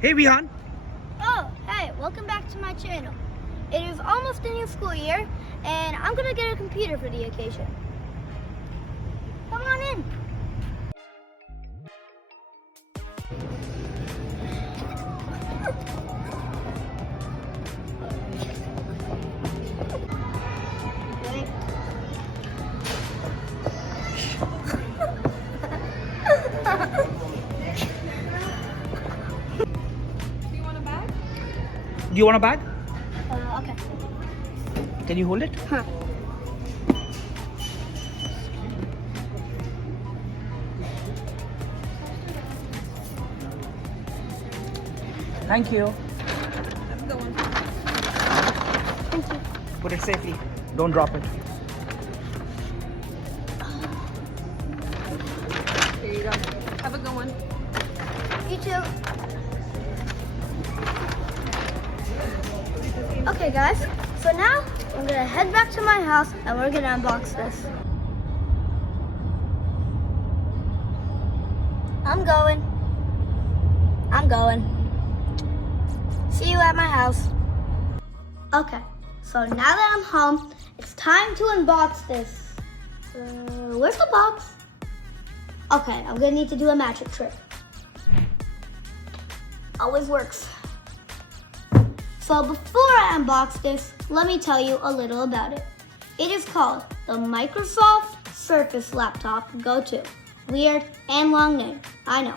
Hey Vihan. Oh, hey, welcome back to my channel. It is almost a new school year, and I'm gonna get a computer for the occasion. Come on in. Wait. Do you want a bag? Okay. Can you hold it? Huh. Thank you. Thank you. Put it safely. Don't drop it. There you go. Have a good one. You too. Okay, guys. So now we're gonna head back to my house and we're gonna unbox this. I'm going. See you at my house. Okay, so now that I'm home, it's time to unbox this. Where's the box? Okay, I'm gonna need to do a magic trick. Always works. So before I unbox this, let me tell you a little about it. It is called the Microsoft Surface Laptop Go 2. Weird and long name, I know.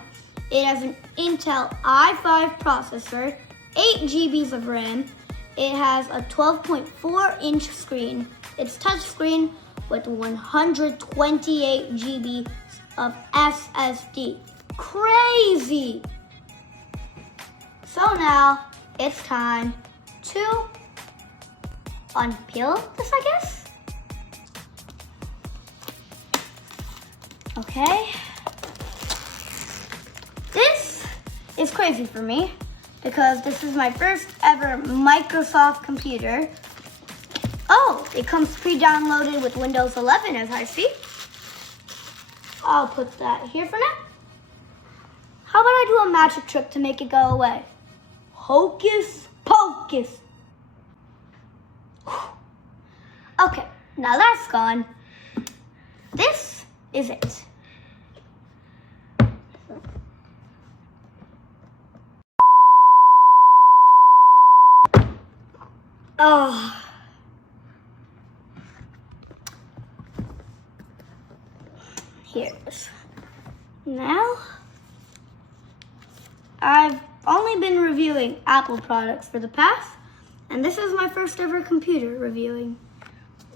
It has an Intel i5 processor, 8 GBs of RAM. It has a 12.4-inch screen. It's touchscreen with 128 GB of SSD. Crazy! So now it's time to unpeel this, I guess. Okay. This is crazy for me because this is my first ever Microsoft computer. Oh, it comes pre-downloaded with Windows 11 as I see. I'll put that here for now. How about I do a magic trick to make it go away? Hocus pocus. Okay, now that's gone. This is it. Oh. Here it is. Now, I've only been reviewing Apple products for the past, and this is my first ever computer reviewing.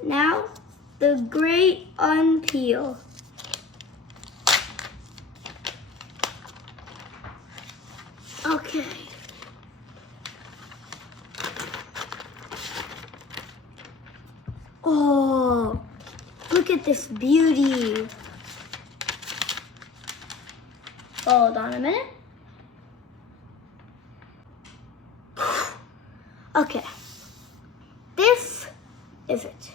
Now, the great unpeel. Okay. Oh, look at this beauty. Hold on a minute. Okay, this is it.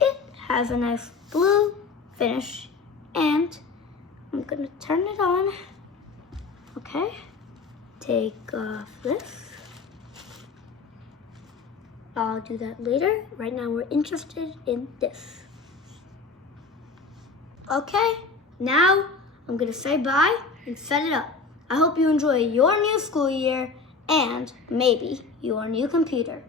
It has a nice blue finish, and I'm gonna turn it on. Okay, take off this. I'll do that later. Right now we're interested in this. Okay, now I'm gonna say bye and set it up. I hope you enjoy your new school year and maybe your new computer.